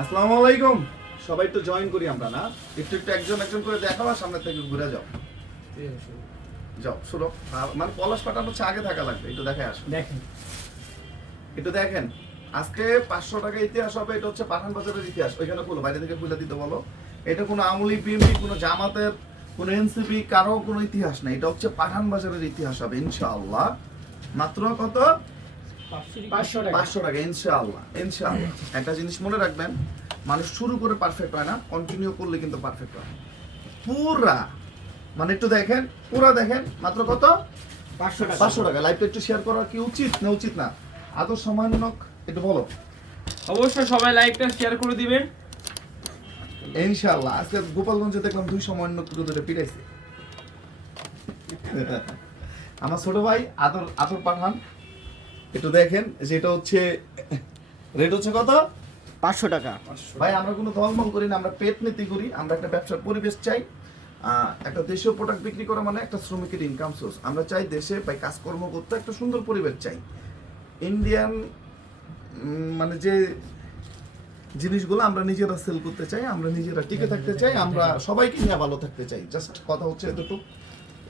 আসসালামু আলাইকুম। সবাই একটু জয়েন করি আমরা না? একটু একটু একজন একজন করে দেখাও আর সামনে থেকে ঘুরে যাও। যাও আর মানে পলাশ পাঠানো হচ্ছে আগে থাকা লাগবে একটু দেখে আসো। দেখেন। একটু দেখেন আজকে পাঁচশো টাকা ইতিহাস হবে এটা হচ্ছে পাঠান বাজারের ইতিহাস। ওইখানে খুলো বাইরে থেকে খুলে দিতে বলো। এটা কোনো আমলি বিএমপি কোনো জামাতের কোনো এনসিপি কারও কোনো ইতিহাস নাই। এটা হচ্ছে পাঠান বাজারের ইতিহাস হবে ইনশাআল্লাহ। মাত্র কত? পাঁচশো টাকা। ইনশাআল্লাহ ইনশাআল্লাহ। একটা জিনিস মনে রাখবেন মানুষ শুরু করে পারফেক্ট হয় না কন্টিনিউ করলে কিন্তু পারফেক্ট হয় পুরা মানে একটু দেখেন পুরা দেখেন মাত্র কত? পাঁচশো টাকা। পাঁচশো টাকা। লাইভটা একটু শেয়ার করা কি উচিত? না উচিত না। আদর সম্মানক একটু বলো। অবশ্যই সবাই লাইকটা শেয়ার করে দিবেন ইনশাআল্লাহ। আজকে গোপালগঞ্জে দেখলাম দুই পুরো ধরে পিটাইছে। আমার ছোট ভাই আদর আদর পাঠান একটু দেখেন যেটা হচ্ছে রেট হচ্ছে কত? পাঁচশো টাকা। ভাই আমরা কোনো দলমল করি না আমরা পেট নীতি করি আমরা একটা ব্যবসার পরিবেশ চাই। একটা দেশীয় প্রোডাক্ট বিক্রি করা মানে একটা শ্রমিকের ইনকাম সোর্স আমরা চাই দেশে ভাই কাজকর্ম করতে একটা সুন্দর পরিবেশ চাই। ইন্ডিয়ান মানে যে জিনিসগুলো আমরা নিজেরা সেল করতে চাই আমরা নিজেরা টিকে থাকতে চাই আমরা সবাইকে নিয়ে ভালো থাকতে চাই। জাস্ট কথা হচ্ছে এতটুকু।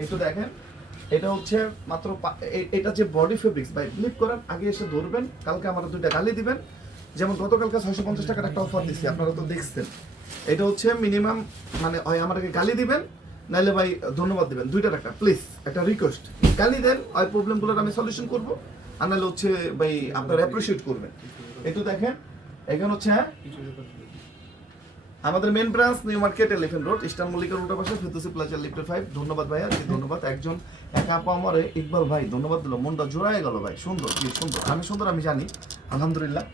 একটু দেখেন। এটা হচ্ছে মাত্র এটা যে বডি ফেব্রিক্স ভাই ক্লিক করেন, আগে এসে ধরবেন, কালকে আমার দুইটা গালি দিবেন। যেমন গতকালকে ছয়শো পঞ্চাশ টাকার একটা অফার দিচ্ছি আপনারা তো দেখছেন। এটা হচ্ছে মিনিমাম মানে হয় আমাকে গালি দিবেন, নাইলে ভাই ধন্যবাদ দিবেন। দুইটা টাকা প্লিজ একটা রিকোয়েস্ট গালি দেন, ওই প্রবলেমগুলোর আমি সলিউশন করব, আর নাহলে হচ্ছে ভাই আপনারা অ্যাপ্রিসিয়েট করবেন। একটু দেখেন, এখানে হচ্ছে হ্যাঁ? আমাদের main branch new market elephant road eastern মল্লিকার উল্টা পাশে ফেতুসি প্লাজার লিফটের ফাইভ ধন্যবাদ ভাই আর কি ধন্যবাদ। একজন একা আপা আমারে ইকবাল ভাই, ধন্যবাদ দিল। মনটা জোড়ায় গেল ভাই। সুন্দর, কি সুন্দর। আমি সুন্দর, আমি জানি। আলহামদুলিল্লাহ।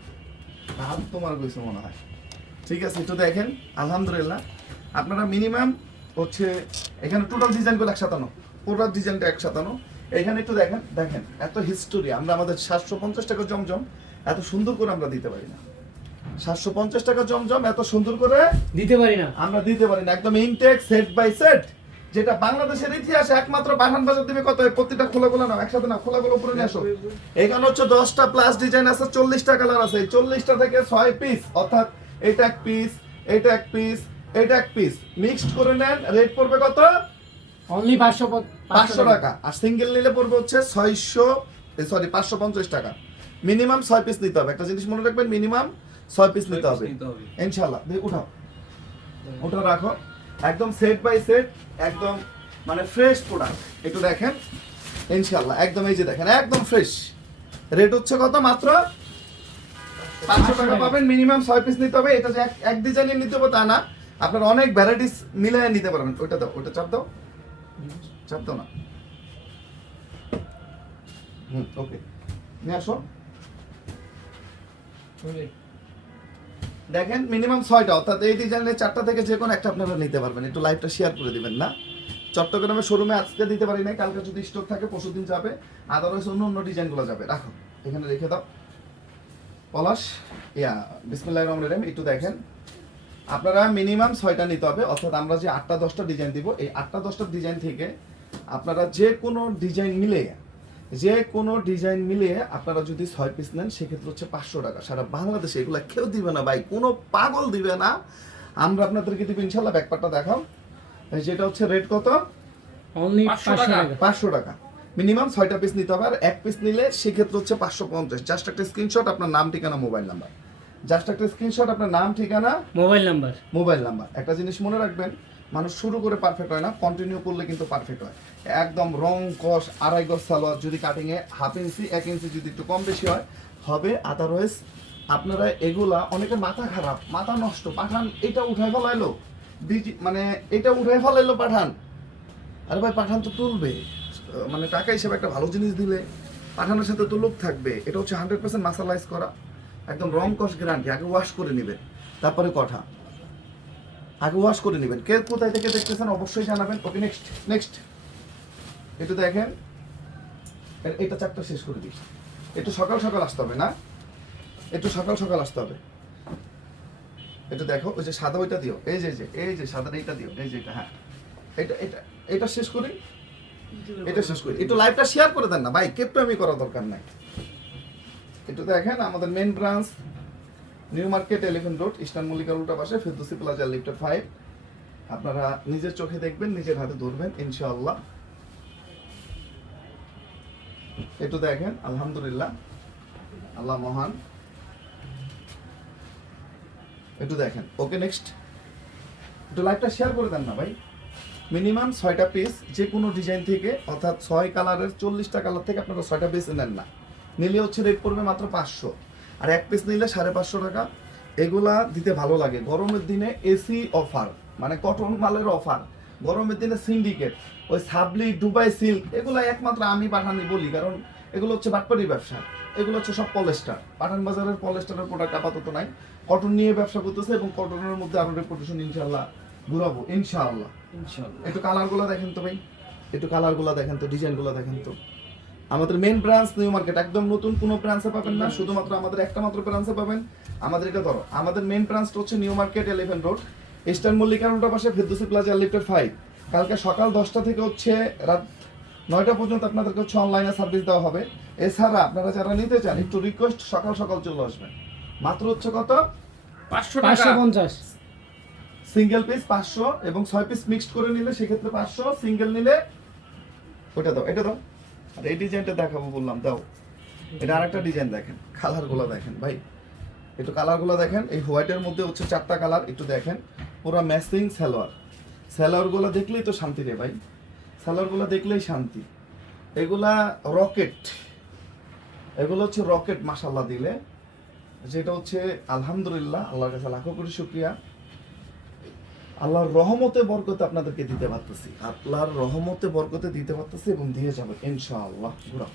আর তোমার কইছে মনে হয়। ঠিক আছে, একটু দেখেন। আলহামদুলিল্লাহ। আপনারা মিনিমাম হচ্ছে, এখানে টোটাল ডিজাইন করে একসাথে আনো। পুরো ডিজাইনটা একসাথে আনো। এখানে একটু দেখেন দেখেন। এত হিস্টোরি আমরা আমাদের সাতশো পঞ্চাশ টাকা জমজম। এত সুন্দর করে আমরা দিতে পারি না। সাতশো পঞ্চাশ টাকা জমজম এত সুন্দর করে দিতে পারি না। আমরা দিতে পারি না। একদম ইনটেক সেট বাই সেট যেটা বাংলাদেশের ইতিহাসে একমাত্র পাঠান বাজার দিবে কত? প্রতিটা খোলা খোলা নাও একসাথে না খোলা খোলা উপরে নিয়ে আসো। এখানে হচ্ছে দশটা প্লাস ডিজাইন আছে চল্লিশটা কালার আছে। চল্লিশটা থেকে ছয় পিস অর্থাৎ এটা এক পিস এটা এক পিস এটা এক পিস মিক্সড করে নেন রেট পড়বে কত? অনলি পাঁচশো পাঁচশো টাকা। আর সিঙ্গেল নিলে পড়বে হচ্ছে ছয়শো সরি পাঁচশো পঞ্চাশ টাকা। মিনিমাম ছয় পিস নিতে হবে। একটা জিনিস মনে রাখবেন মিনিমাম ছয় পিস নিতে হবে। ইনশাল্লাহ উঠাও। ওটা রাখো। একদম সেট বাই সেট একদম মানে ফ্রেশ প্রোডাক্ট একটু দেখেন। ইনশাল্লাহ একদম এই যে দেখেন একদম ফ্রেশ রেট হচ্ছে কত? মাত্র পাঁচশো টাকা পাবেন মিনিমাম ছয় পিস নিতে হবে। এটা যে এক- ডিজাইনের নিতে হবে তা না। আপনার অনেক ভ্যারাইটিস মিলে নিতে পারবেন। ওইটা দাও ওটা চাপ দাও। চাপ দাও না। হুম ওকে নিয়ে আসো। দেখেন মিনিমাম ছয়টা, অর্থাৎ এই ডিজাইনের চারটা থেকে যে কোনো একটা আপনারা নিতে পারবেন। একটু লাইভটা শেয়ার করে দিবেন, না? চট্টগ্রামের শোরুমে আজকে দিতে পারি নাই, কালকে যদি স্টক থাকে, পরশু দিন যাবে। আদারওয়াইজ অন্য অন্য ডিজাইনগুলো যাবে। রাখো এখানে রেখে দাও। পলাশ, ইয়া বিসমুল্লাহ রহমান রহিম, একটু দেখেন। আপনারা মিনিমাম ছয়টা নিতে হবে, অর্থাৎ আমরা যে আটটা, দশটা ডিজাইন দিব, এই আটটা, দশটা ডিজাইন থেকে আপনারা যে কোনো ডিজাইন মিলে যে কোনো ডিজাইন মিলিয়ে আপনারা যদি ছয় পিস নেন সেক্ষেত্রে হচ্ছে পাঁচশো টাকা। সারা বাংলাদেশে এগুলো কেউ দিবে না ভাই কোনো পাগল দিবে না। আমরা আপনাদেরকে দিব ইনশাল্লাহ ব্যাকপারটা দেখাও। যেটা হচ্ছে রেট কত? অনলি পাঁচশো টাকা। টাকা। পাঁচশো টাকা। মিনিমাম ছয়টা পিস নিতে হবে আর এক পিস নিলে সেক্ষেত্রে হচ্ছে পাঁচশো পঞ্চাশ। জাস্ট একটা স্ক্রিনশট আপনার নাম ঠিকানা মোবাইল নাম্বার জাস্ট একটা স্ক্রিনশট আপনার নাম ঠিকানা মোবাইল নাম্বার মোবাইল নাম্বার একটা জিনিস মনে রাখবেন মানুষ শুরু করে পারফেক্ট হয় না কন্টিনিউ করলে কিন্তু পারফেক্ট হয়। একদম রং, কষ, আড়াই গজ সালোয়ার যদি কাটিং এ হাফ ইঞ্চি, এক ইঞ্চি যদি একটু কম বেশি হয়, হবে আদারওয়াইজ আপনারা এগুলা অনেকে মাথা খারাপ, মাথা নষ্ট, পাঠান, এটা উঠায় ফেলাইলো। মানে এটা উঠায় ফেলাইলো পাঠান। আরে ভাই, পাঠান তো তুলবে। মানে টাকা হিসেবে একটা ভালো জিনিস দিলে পাঠানোর সাথে তো লোক থাকবে। এটা হচ্ছে হান্ড্রেড পার্সেন্ট মাসালাইজ করা। একদম রং কস গ্যারান্টি আগে ওয়াশ করে নেবেন। তারপরে কথা। আগে ওয়াশ করে নেবেন। কে কোথায় থেকে দেখতেছেন অবশ্যই জানাবেন। ওকে নেক্সট নেক্সট একটু দেখেন। এটা চারটা শেষ করে দিই একটু সকাল সকাল আসতে হবে, না? একটু সকাল সকাল আসতে হবে। এটা দেখো, ওই যে সাদা ওইটা দিও। এই যে এই যে এই যে, সাদা এইটা দিও। এই যে এটা হ্যাঁ। এটা এটা এটা শেষ করি? এটা শেষ করি। একটু লাইভটা শেয়ার করে দেন না, ভাই। কেপটা আমি করা দরকার নাই। একটু দেখেন, আমাদের main branch new market, elephant road, eastern মল্লিকার উল্টা পাশে, ফেরদৌসি প্লাজা, লিফটেড ফাইভ। আপনারা নিজের চোখে দেখবেন, নিজের হাতে ধরবেন, ইনশাআল্লাহ। একটু দেখেন, আলহামদুলিল্লাহ। আল্লাহ মহান। একটু দেখেন, ওকে, নেক্সট। একটু লাইভটা শেয়ার করে দেন না ভাই। মিনিমাম ছয়টা পিস যে কোনো ডিজাইন থেকে, অর্থাৎ ছয় কালারের চল্লিশটা কালার থেকে আপনারা ছয়টা পিস নেন না। নিলে হচ্ছে রেট পড়বে মাত্র পাঁচশো। আর এক পিস নিলে সাড়ে পাঁচশো টাকা। এগুলা দিতে ভালো লাগে। গরমের দিনে এসি অফার মানে কটন মালের অফার গরমের দিনে সিন্ডিকেট ওই সাবলি ডুবাই সিল্ক এগুলো একমাত্র আমি পাঠানি বলি কারণ এগুলো হচ্ছে বাটপারি ব্যবসা। এগুলো হচ্ছে সব পলেস্টার পাঠান বাজারের পলেস্টারের প্রোডাক্ট আপাতত নাই। কটন নিয়ে ব্যবসা করতেছে এবং কটনের মধ্যে আরও রেপুটেশন ইনশাল্লাহ ঘুরাবো ইনশাআল্লাহ। ইনশাআল্লাহ। একটু কালারগুলো দেখেন তো ভাই। একটু কালারগুলো দেখেন তো ডিজাইনগুলো দেখেন তো। আমাদের মেন ব্রাঞ্চ নিউ মার্কেট একদম নতুন কোনো ব্রাঞ্চে পাবেন না শুধুমাত্র আমাদের একটা মাত্র ব্রাঞ্চে পাবেন। আমাদের এটা ধরো আমাদের মেন ব্রাঞ্চটা হচ্ছে new market elephant road eastern মল্লিকার উল্টা পাশে ফেরদৌসি প্লাজা লিফটেড ফাইভ কালকে সকাল দশটা থেকে হচ্ছে রাত নয়টা পর্যন্ত আপনাদেরকে হচ্ছে অনলাইনে সার্ভিস দেওয়া হবে। এছাড়া আপনারা যারা নিতে চান একটু রিকোয়েস্ট সকাল সকাল চলে আসবেন। মাত্র হচ্ছে কত? পাঁচশো টাকা। পাঁচশো পঞ্চাশ। সিঙ্গেল পিস পাঁচশো এবং ছয় পিস মিক্সড করে নিলে সেক্ষেত্রে পাঁচশো সিঙ্গেল নিলে ওটা দাও এটা দাও। আর এই ডিজাইনটা দেখাবো বললাম, দাও। এটা আরেকটা ডিজাইন দেখেন, কালারগুলো দেখেন, ভাই। একটু কালারগুলো দেখেন, এই হোয়াইটের মধ্যে হচ্ছে চারটা কালার, একটু দেখেন। পুরো ম্যাচিং সালোয়ার। সালোয়ারগুলো দেখলেই তো শান্তি রে ভাই। সালোয়ারগুলো দেখলেই শান্তি। এগুলা রকেট। এগুলো হচ্ছে রকেট মাসাল্লাহ দিলে। যেটা হচ্ছে আলহামদুলিল্লাহ, আল্লাহর কাছে লাখো কোটি শুক্রিয়া। আল্লাহর রহমতে বরকতে আপনাদেরকে দিতে পারতেছি। আল্লাহর রহমতে বরকতে দিতে পারতেছি এবং দিয়ে যাবে ইনশাআল্লাহ। ঘুরাও।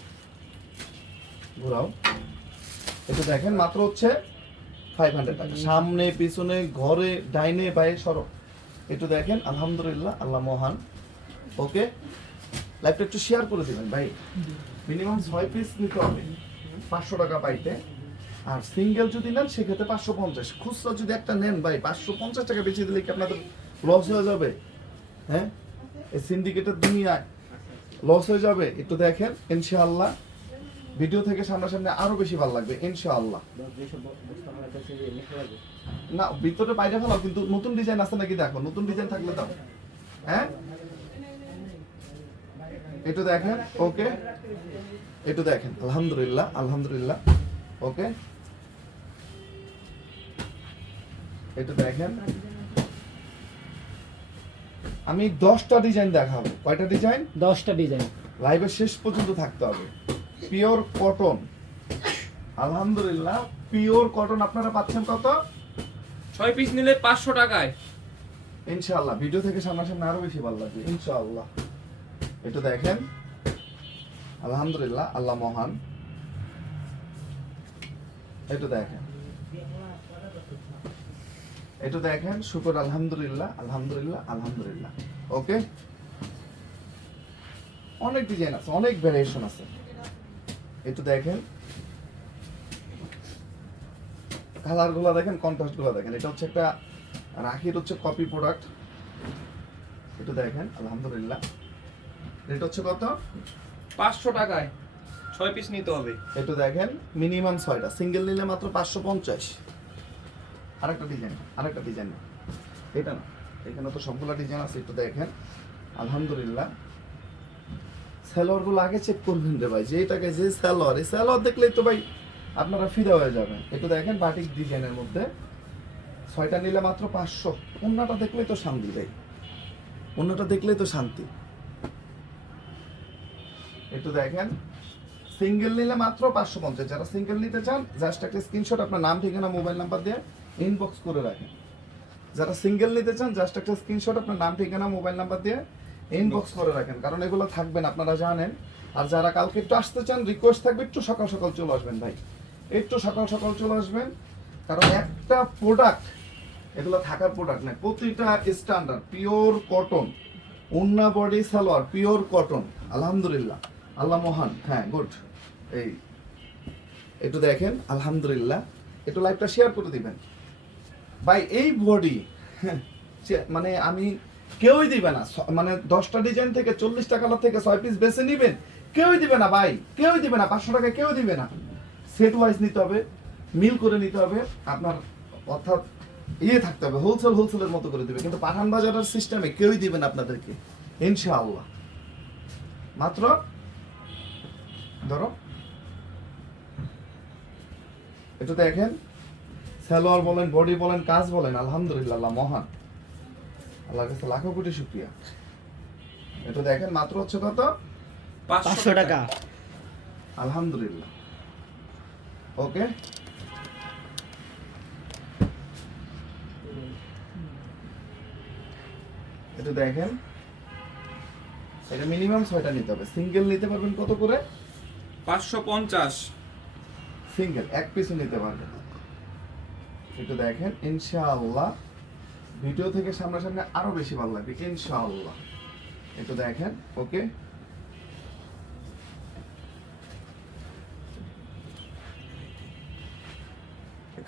ঘুরাও। একটু দেখেন মাত্র হচ্ছে ফাইভ হান্ড্রেড টাকা। সামনে পিছনে ঘরে ডাইনে বাইরে সরো একটু দেখেন আলহামদুলিল্লাহ আল্লাহ মহান। ওকে? লাইভটা একটু শেয়ার করে দেবেন ভাই। মিনিমাম ছয় পিস নিতে হবে। পাঁচশো টাকা পাইতে। আর সিঙ্গেল যদি নেন, সেক্ষেত্রে পাঁচশো পঞ্চাশ। খুচরা যদি একটা নেন, ভাই, পাঁচশো পঞ্চাশ টাকা বেশি দিলে কি আপনাদের লস হয়ে যাবে? হ্যাঁ? এই সিন্ডিকেটের দুনিয়ায় লস হয়ে যাবে। একটু দেখেন, ইনশাআল্লাহ। ভিডিও থেকে সামনাসামনি আরও বেশি ভালো লাগবে, ইনশাআল্লাহ। না, ভিতরে বাইরে ভালো কিন্তু নতুন ডিজাইন আছে নাকি দেখো? নতুন ডিজাইন থাকলে দাও। হ্যাঁ? একটু দেখেন ওকে একটু দেখেন, আলহামদুলিল্লাহ আলহামদুলিল্লাহ ওকে একটু দেখেন। আমি দশটা ডিজাইন দেখাবো। কয়টা ডিজাইন দশটা ডিজাইন লাইভের শেষ পর্যন্ত থাকতে হবে। পিওর কটন আলহামদুলিল্লাহ পিওর কটন আপনারা পাচ্ছেন কত? ছয় পিস নিলে পাঁচশো টাকায়। ইনশাআল্লাহ ভিডিও থেকে সামনাসামনি আরও বেশি ভালো লাগবে ইনশাআল্লাহ। এটা দেখেন। আলহামদুলিল্লাহ আল্লাহ মহান। একটু দেখেন। একটু দেখেন শুকর আলহামদুলিল্লাহ আলহামদুলিল্লাহ আলহামদুলিল্লাহ। ওকে অনেক ডিজাইন আছে অনেক ভ্যারিয়েশন আছে। একটু দেখেন। কালারগুলা দেখেন কন্ট্রাস্টগুলা দেখেন। এটা হচ্ছে একটা রাখির হচ্ছে কপি প্রোডাক্ট একটু দেখেন আলহামদুলিল্লাহ। এটা হচ্ছে কত? পাঁচশো টাকায়। ছয় পিস নিতে হবে। একটু দেখেন মিনিমাম ছয়টা। সিঙ্গেল নিলে মাত্র পাঁচশো পঞ্চাশ। আরেকটা ডিজাইন আরেকটা ডিজাইন এটা না, এখানে তো সবগুলো ডিজাইন আছে, একটু দেখেন। আলহামদুলিল্লাহ। স্যালোয়ারগুলো আগে চেক করবেন রে ভাই, যে এটাকে যে স্যালোয়ার এই স্যালোয়ার দেখলেই তো ভাই আপনারা ফিদা হয়ে যাবেন। একটু দেখেন বাটিক ডিজাইনের মধ্যে। ছয়টা নিলে মাত্র পাঁচশো। অন্যটা দেখলেই তো শান্তি ভাই। অন্যটা দেখলেই তো শান্তি। একটু দেখেন। সিঙ্গেল নিলে মাত্র পাঁচশো পঞ্চাশ। যারা সিঙ্গেল নিতে চান জাস্ট একটা স্ক্রিনশট আপনার নাম, ঠিকানা মোবাইল নাম্বার দিয়ে ইনবক্স করে রাখেন। যারা সিঙ্গেল নিতে চান জাস্ট একটা স্ক্রিনশট আপনার নাম ঠিকানা মোবাইল নাম্বার দিয়ে ইনবক্স করে রাখেন। কারণ এগুলো থাকবেন আপনারা জানেন। আর যারা কালকে একটু আসতে চান রিকোয়েস্ট থাকবে একটু সকাল সকাল চলে আসবেন ভাই। একটু সকাল সকাল চলে আসবেন কারণ একটা প্রোডাক্ট এগুলো থাকার প্রোডাক্ট না প্রতিটা স্ট্যান্ডার্ড পিওর কটন উন্না বডি সালোয়ার পিওর কটন আলহামদুলিল্লাহ। আল্লাহ মহান হ্যাঁ গুড এই একটু দেখেন আলহামদুলিল্লাহ। একটু লাইভটা শেয়ার করে দিবেন। ভাই, এই বডি মানে আমি কেউই দিবে না। মানে দশটা ডিজাইন থেকে চল্লিশটা কালার থেকে ছয় পিস বেছে নিবেন, কেউই দিবে না ভাই, কেউই দিবে না, পাঁচশো টাকা কেউ দিবে না। সেট ওয়াইজ নিতে হবে, মিল করে নিতে হবে, আপনার অর্থাৎ ইয়ে থাকতে হবে হোলসেল হোলসেলের মতো করে দিবে। কিন্তু পাঠান বাজারের সিস্টেমে কেউই দিবেন আপনাদেরকে, ইনশাআল্লাহ। মাত্র, ধরো, একটু দেখেন। সালোয়ার বলেন বডি বলেন কাজ বলেন আলহামদুলিল্লাহ মহান। আল্লাহর কাছে লাখো কোটি শুক্রিয়া। এটা দেখেন মাত্র হচ্ছে কত? পাঁচশো টাকা। আলহামদুলিল্লাহ। ওকে? একটু দেখেন এটা মিনিমাম ছয়টা নিতে হবে। সিঙ্গেল নিতে পারবেন কত করে? পাঁচশো পঞ্চাশ। সিঙ্গেল এক পিসও নিতে পারবেন। একটু দেখেন ইনশাআল্লাহ। ভিডিও থেকে সামনাসামনি আরও বেশি ভালো লাগবে ইনশাআল্লাহ। একটু দেখেন ওকে?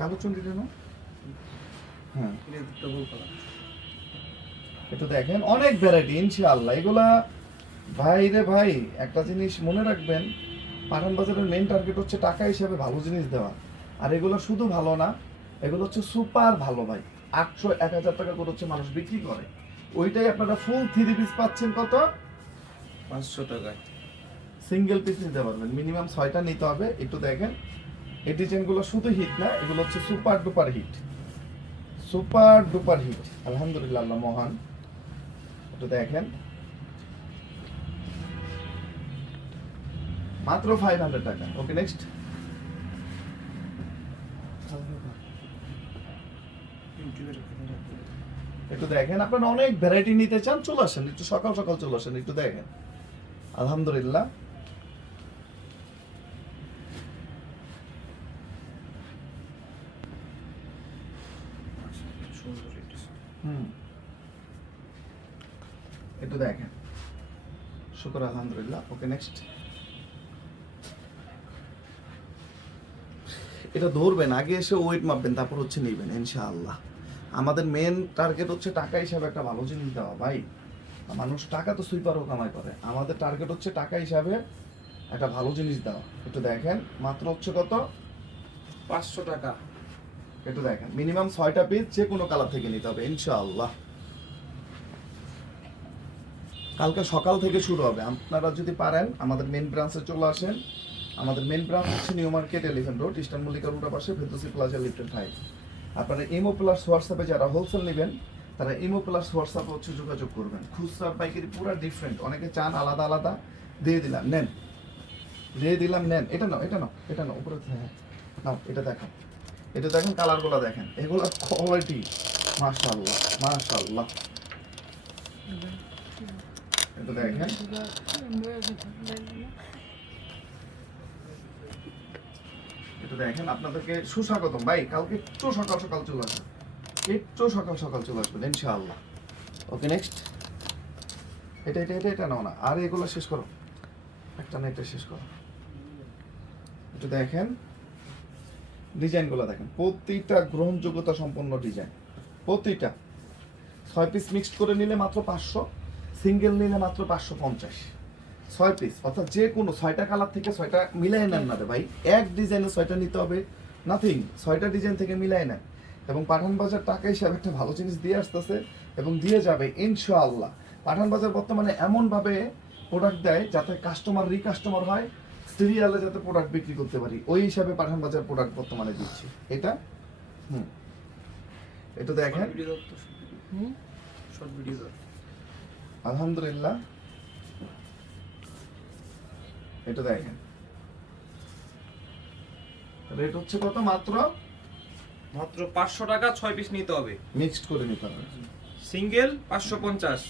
কালো চুনরিটা না হ্যাঁ। একটু দেখেন অনেক ভ্যারাইটি ইনশাআল্লাহ। এগুলা ভাই রে ভাই একটা জিনিস মনে রাখবেন পাঠান বাজারের মেন টার্গেট হচ্ছে টাকা হিসাবে ভালো জিনিস দেওয়া। আর এগুলো শুধু ভালো না এগুলো হচ্ছে সুপার ভালো ভাই। আটশো এক হাজার টাকা করে হচ্ছে মানুষ বিক্রি করে। ওইটাই আপনারা ফুল থ্রি পিস পাচ্ছেন কত? পাঁচশো টাকায় সিঙ্গেল পিস নিতে পারবেন। মিনিমাম ছয়টা নিতে হবে। একটু দেখেন। এই ডিজাইনগুলো শুধু হিট না এগুলো হচ্ছে super duper hit super duper hit আলহামদুলিল্লাহ আল্লাহ মহান। একটু দেখেন। মাত্র ফাইভ হান্ড্রেড টাকা। ওকে নেক্সট একটু দেখেন, আপনারা অনেক ভ্যারাইটি নিতে চান, চলে আসেন, একটু সকাল সকাল চলে আসেন, একটু দেখেন। আলহামদুলিল্লাহ। হুম। একটু দেখেন। শুক্র, আলহামদুলিল্লাহ। ওকে নেক্সট এটা ধরবেন, আগে এসে ওয়েট মাপবেন, তারপর হচ্ছে নেবেন, ইনশাআল্লাহ। আমাদের মেন টার্গেট হচ্ছে টাকা হিসাবে একটা ভালো জিনিস দেওয়া, ভাই। মানুষ টাকা তো সুইপারও কামাই করে। আমাদের টার্গেট হচ্ছে টাকা হিসাবে একটা ভালো জিনিস দেওয়া। একটু দেখেন, মাত্র হচ্ছে কত? পাঁচশো টাকা। একটু দেখেন মিনিমাম ছয়টা পিস যে কোনো কালার থেকে নিতে হবে, ইনশাআল্লাহ। কালকে সকাল থেকে শুরু হবে। আপনারা যদি পারেন, আমাদের মেন ব্রাঞ্চে চলে আসেন। আমাদের মেন ব্রাঞ্চ হচ্ছে new market elephant road eastern Mallika রোডের পাশে ভেতসি প্লাজা লিফটেড ফাইভ আপনারা ইমো প্লাস হোয়াটসঅ্যাপে যারা হোলসেল নেবেন তারা ইমো প্লাস হোয়াটসঅ্যাপে হচ্ছে যোগাযোগ করবেন খুচরা পাইকারি পুরো ডিফারেন্ট অনেকে চান আলাদা আলাদা দিয়ে দিলাম নেন দিয়ে দিলাম নেন এটা নাও এটা নাও এটা নাও উপরে হ্যাঁ নাও এটা দেখেন এটা দেখেন কালারগুলো দেখেন এগুলো কোয়ালিটি মাশাআল্লাহ মাশাআল্লাহ এটা দেখেন এটা দেখেন, আপনাদেরকে সুস্বাগতম। ভাই, কালকে একটু সকাল সকাল চলে আসবেন। একটু সকাল সকাল চলে আসবেন, ইনশাআল্লাহ। ওকে নেক্সট এটা এটা এটা এটা নাও না। আর এগুলো শেষ করো। একটা না এটা শেষ করো। একটু দেখেন। ডিজাইনগুলো দেখেন। প্রতিটা গ্রহণযোগ্যতা সম্পন্ন ডিজাইন। প্রতিটা। ছয় পিস মিক্সড করে নিলে মাত্র পাঁচশো সিঙ্গেল নিলে মাত্র পাঁচশো পঞ্চাশ। ছয় পিস অর্থাৎ যে কোনো ছয়টা কালার থেকে ছয়টা মিলাই নেন না ভাই। এক ডিজাইনে ছয়টা নিতে হবে নাথিং ছয়টা ডিজাইন থেকে মিলাই নেন। এবং পাঠান বাজার টাকা হিসাবে একটা ভালো জিনিস দিয়ে আসতেছে এবং দিয়ে যাবে ইনশাআল্লাহ। পাঠান বাজার বর্তমানে এমনভাবে প্রোডাক্ট দেয় যাতে কাস্টমার রিকাস্টমার হয় সিরিয়ালে যাতে প্রোডাক্ট বিক্রি করতে পারি। ওই হিসাবে পাঠান বাজার প্রোডাক্ট বর্তমানে দিচ্ছি। এটা? হুম। এটা দেখেন। আলহামদুলিল্লাহ। এটা দেখেন। রেট হচ্ছে কত? মাত্র? মাত্র পাঁচশো টাকা ছয় পিস নিতে হবে। মিক্সড করে নিতে হবে। সিঙ্গেল পাঁচশো পঞ্চাশ।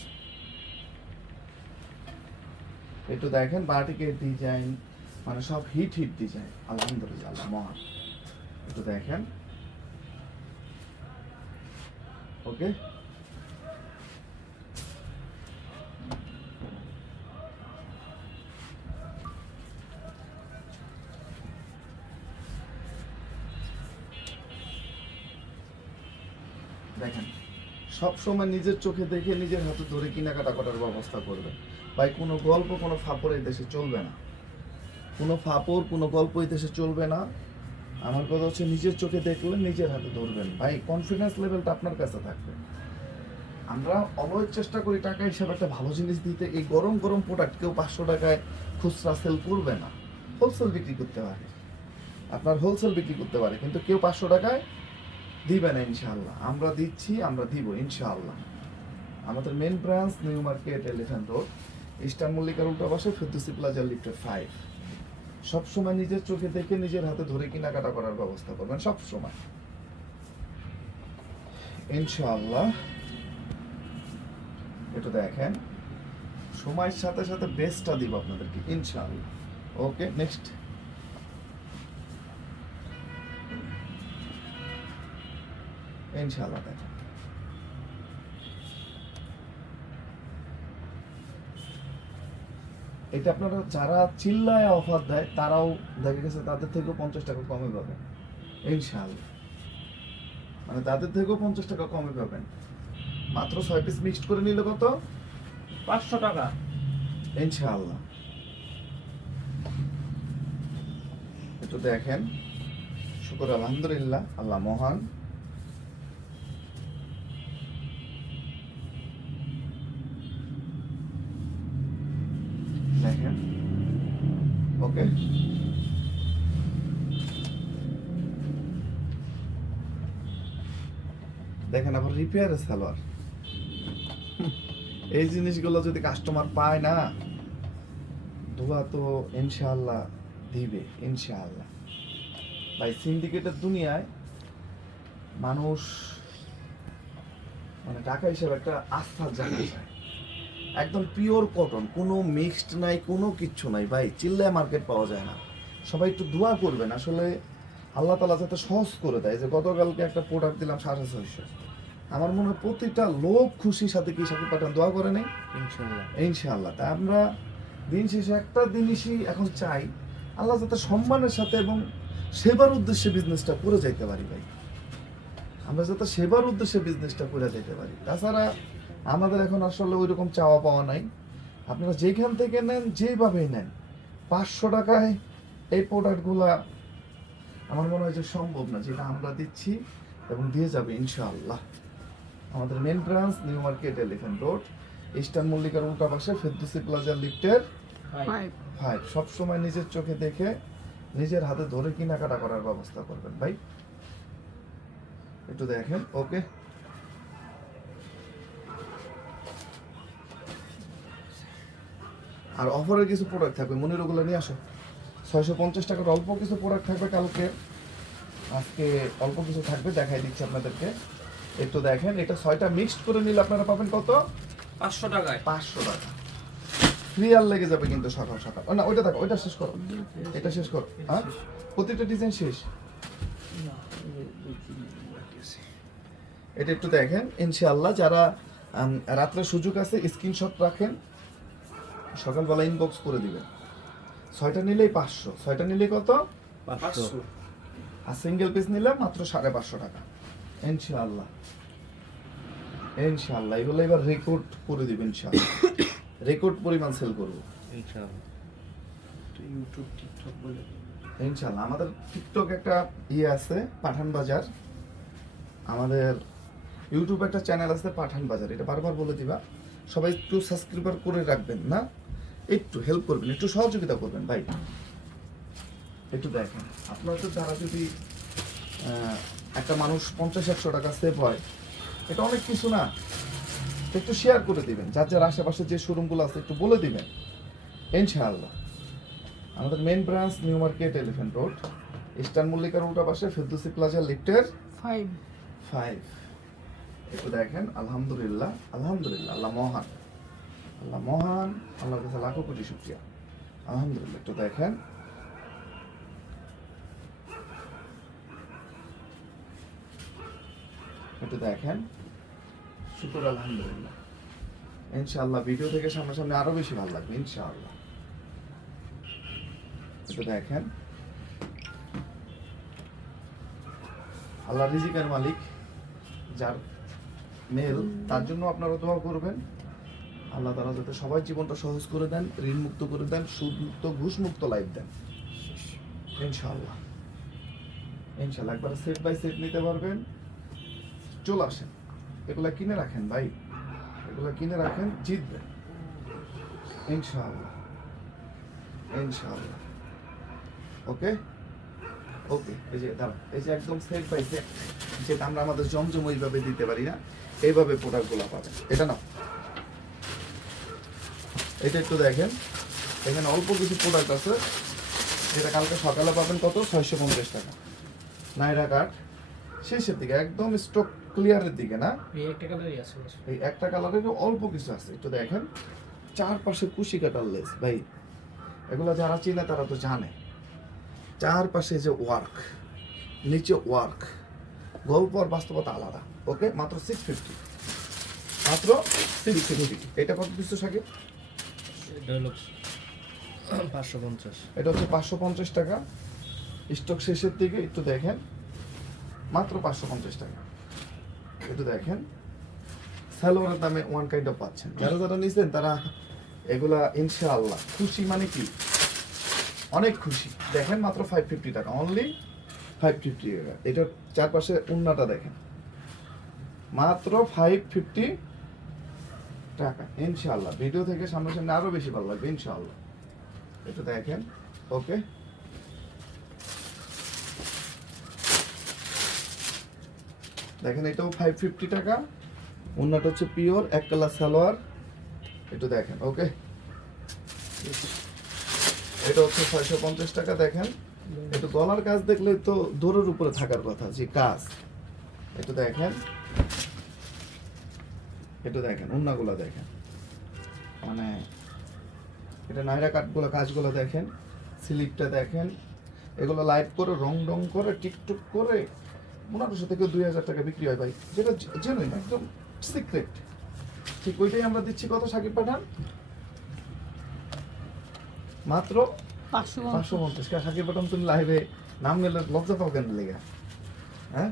একটু দেখেন বাটিকের ডিজাইন মানে সব হিট হিট ডিজাইন আলহামদুলিল্লাহ মহান একটু দেখেন। ওকে দেখেন। সব সময় নিজের চোখে দেখে নিজের হাতে ধরে কেনাকাটা করার ব্যবস্থা করবেন। ভাই, কোনো গল্প, কোনো ফাপড় এই দেশে চলবে না। কোনো ফাপড়, কোনো গল্প এই দেশে চলবে না। আমার কথা হচ্ছে নিজের চোখে দেখলে নিজের হাতে ধরবেন। ভাই কনফিডেন্স লেভেলটা আপনার কাছে থাকবে। আমরা অলওয়েজ চেষ্টা করি টাকা হিসাবে একটা ভালো জিনিস দিতে। এই গরম গরম প্রোডাক্ট কেউ পাঁচশো টাকায় খুচরা সেল করবে না। হোলসেল বিক্রি করতে পারে। আপনার হোলসেল বিক্রি করতে পারে, কিন্তু কেউ পাঁচশো টাকায় দিবে না, ইনশাআল্লাহ। আমরা দিচ্ছি, আমরা দিব, ইনশাআল্লাহ। আমাদের main branch new market elephant road eastern মল্লিকার উল্টা পাশে ফেরদুসি প্লাজা লিফটের ফাইভ সবসময় নিজের চোখে দেখে নিজের হাতে ধরে কেনাকাটা করার ব্যবস্থা করবেন, সবসময়। ইনশাআল্লাহ। একটু দেখেন। সময়ের সাথে সাথে বেস্টটা দিব আপনাদেরকে, ইনশাআল্লাহ। ওকে নেক্সট ইনশাআল্লাহ দেখেন এটা আপনারা যারা চিল্লায় অফার দেয় তারাও দেখা গেছে তাদের থেকেও পঞ্চাশ টাকা কমে পাবেন। ইনশাআল্লাহ। মানে তাদের থেকেও পঞ্চাশ টাকা কমে পাবেন। মাত্র ছয় পিস মিক্সড করে নিলে কত? পাঁচশো টাকা। ইনশাআল্লাহ। একটু দেখেন। শুকর আলহামদুলিল্লাহ আল্লাহ মহান। রিপেয়ারের সালোয়ার এই জিনিসগুলো যদি কাস্টমার পায় না ধোয়া তো ইনশাআল্লাহ দিবে, ইনশাআল্লাহ। ভাই সিন্ডিকেটের দুনিয়ায় মানুষ মানে টাকা হিসেবে একটা আস্থার জায়গা চায় একদম পিওর কটন কোনো মিক্সড নাই, কোনো কিচ্ছু নাই। ভাই, চিল্লায় মার্কেট পাওয়া যায় না। সবাই একটু দোয়া করবেন। আসলে আল্লাহ তালা যাতে সহজ করে দেয়। যে গতকালকে একটা প্রোডাক্ট দিলাম সাড়ে ছয়শো। আমার মনে হয় প্রতিটা লোক খুশির সাথে কি সাথে পাঠান দোয়া করে নেই? ইনশাল্লাহ ইনশাআল্লাহ। তা আমরা দিন শেষে একটা জিনিসই এখন চাই আল্লাহ যাতে সম্মানের সাথে এবং সেবার উদ্দেশ্যে বিজনেসটা করে যাইতে পারি ভাই। আমরা যাতে সেবার উদ্দেশ্যে বিজনেসটা করে যেতে পারি। তাছাড়া আমাদের এখন আসলে ওই রকম চাওয়া পাওয়া নাই। আপনারা যেখান থেকে নেন যেভাবেই নেন পাঁচশো টাকায় এই প্রোডাক্টগুলা আমার মনে হয় যে সম্ভব না যেটা আমরা দিচ্ছি এবং দিয়ে যাবে ইনশাআল্লাহ। আমাদের main branch new market elephant road eastern মল্লিকার উল্টা পাশে ফেরদুসি প্লাজা লিফটের ভাই সবসময় নিজের চোখে দেখে নিজের হাতে ধরে কেনাকাটা করার ব্যবস্থা করবেন ভাই। একটু দেখেন ওকে আর অফারের কিছু প্রোডাক্ট থাকবে মনির ওগুলো নিয়ে আসো। ছয়শো পঞ্চাশ টাকার অল্প কিছু প্রোডাক্ট থাকবে কালকে। আজকে অল্প কিছু থাকবে দেখাই দিচ্ছি আপনাদেরকে। একটু দেখেন এটা ছয়টা মিক্সড করে নিলে আপনারা পাবেন কত? পাঁচশো টাকায়। পাঁচশো টাকা। আর লেগে যাবে কিন্তু সকাল সকাল। না ওইটা দেখো ওইটা শেষ করো। এটা শেষ করো। হ্যাঁ? প্রতিটা ডিজাইন শেষ। এটা একটু দেখেন ইনশাআল্লাহ যারা রাত্রে সুযোগ আছে স্ক্রিনশট রাখেন। সকালবেলা ইনবক্স করে দিবেন। ছয়টা নিলেই পাঁচশো। ছয়টা নিলেই কত? পাঁচশো। আর সিঙ্গেল পিস নিলে মাত্র সাড়ে পাঁচশো টাকা। ইনশাআল্লাহ। ইনশাআল্লাহ। এগুলো এবার রেকর্ড করে দিবেন ইনশাআল্লাহ। রেকর্ড পরিমাণ সেল করব। ইনশাল্লাহ ইউটিউব টিকটক বলে। ইনশাআল্লাহ। আমাদের টিকটক একটা ইয়ে আছে পাঠান বাজার। আমাদের ইউটিউব একটা চ্যানেল আছে পাঠান বাজার। এটা বারবার বলে দিবা। সবাই একটু সাবস্ক্রাইবার করে রাখবেন না? একটু হেল্প করবেন একটু সহযোগিতা করবেন ভাই। একটু দেখেন। আপনাদের দ্বারা যদি একটা মানুষ পঞ্চাশ একশো টাকা সেভ হয় এটা অনেক কিছু না। একটু শেয়ার করে দিবেন যার যার আশেপাশে যে শোরুমগুলো আছে একটু বলে দিবেন। ইনশাআল্লাহ। আমাদের main branch new market elephant road eastern মল্লিকার উল্টা পাশে ফেরদুসি প্লাজা লিফটের ফাইভ ফাইভ একটু দেখেন আলহামদুলিল্লাহ আলহামদুলিল্লাহ আল্লাহ মহান। আল্লাহ মহান আল্লাহর কাছে লাখো কোটি শুক্রিয়া। আলহামদুলিল্লাহ একটু দেখেন। একটু দেখেন। শুক্র আলহামদুলিল্লাহ। ইনশাআল্লাহ ভিডিও থেকে সামনাসামনি আরও বেশি ভালো লাগবে ইনশাআল্লাহ। একটু দেখেন। আল্লাহ রিজিকের মালিক যার মেল তার জন্য আপনারা দোয়া করবেন। আল্লাহ তারা যাতে সবাই জীবনটা সহজ করে দেন ঋণ মুক্ত করে দেন সুদ মুক্ত ঘুষ মুক্ত লাইফ দেন ইনশাআল্লাহ ইনশাল্লাহ একবার সেট বাই সেট নিতে পারবেন। চলে আসেন। এগুলা কিনে রাখেন ভাই। এগুলা কিনে রাখেন, জিতবেন। ইনশাআল্লাহ। ইনশাআল্লাহ। ওকে? ওকে, এই যে দাঁড়া এই যে একদম সেট বাই সেট যেটা আমরা আমাদের জমজম ওইভাবে দিতে পারি না, এইভাবে প্রোডাক্টগুলো পাবেন। এটা না এটা একটু দেখেন। এখানে অল্প কিছু প্রোডাক্ট আছে। যেটা কালকে সকালে পাবেন কত? ছয়শো পঞ্চাশ টাকা। নাইরা কাঠ। শেষের দিকে একদম স্টক ক্লিয়ারের দিকে না? এই একটা কালারই আছে বস। এই একটা কালারের অল্প কিছু আছে। একটু দেখেন চারপাশে কুশি কাটার লেস ভাই এগুলো যারা চিনে তারা তো জানে। চারপাশে যে ওয়ার্ক নিচে ওয়ার্ক গল্প আর বাস্তবতা আলাদা। ওকে? মাত্র সিক্স ফিফটি মাত্র সিক্স ফিফটি এটা কত দিচ্ছ সাকিব? পাঁচশো পঞ্চাশ। এটা হচ্ছে পাঁচশো পঞ্চাশ টাকা। স্টক শেষের দিকে একটু দেখেন। মাত্র পাঁচশো পঞ্চাশ টাকা। একটু দেখেন। সালোয়ারের দামে ওয়ান কাইন্ড অফ পাচ্ছেন। যারা যারা নিছেন, তারা এগুলা ইনশাআল্লাহ খুশি মানে কি? অনেক খুশি। দেখেন মাত্র ফাইভ ফিফটি টাকা। অনলি ফাইভ ফিফটি টাকা। এটার চারপাশে উন্নাটা দেখেন। মাত্র ফাইভ ফিফটি টাকা। ইনশাআল্লাহ। ভিডিও থেকে সামনাসামনি আরও বেশি ভালো লাগবে, ইনশাআল্লাহ। এটা দেখেন। ওকে দেখেন, এটাও ফাইভ ফিফটি টাকা। অন্যটা হচ্ছে পিওর এক কালার সালোয়ার। একটু দেখেন ওকে এটা হচ্ছে ছয়শো পঞ্চাশ টাকা, দেখেন। একটু গলার কাজ দেখলে তো দৌড়ের উপরে থাকার কথা, যে কাজ। একটু দেখেন। একটু দেখেন অন্যগুলো দেখেন। মানে এটা নাইরা কাঠগুলো, কাজগুলো দেখেন। স্লিপটা দেখেন। এগুলো লাইভ করে রং রং করে, টিকটুক করে পনেরোশো থেকে দুই হাজার টাকা বিক্রি হয় ভাই। যেটা জেনুইন একদম সিক্রেট ঠিক ওইটাই আমরা দিচ্ছি কত সাকিব পাঠান? মাত্র পাঁচশো পঞ্চাশ। সাকিব পাঠান তুমি লাইভে নাম নিলে লজ্জা পাও কেন লেগে। হ্যাঁ?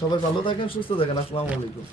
সবাই ভালো থাকেন সুস্থ থাকেন। আসসালামু আলাইকুম।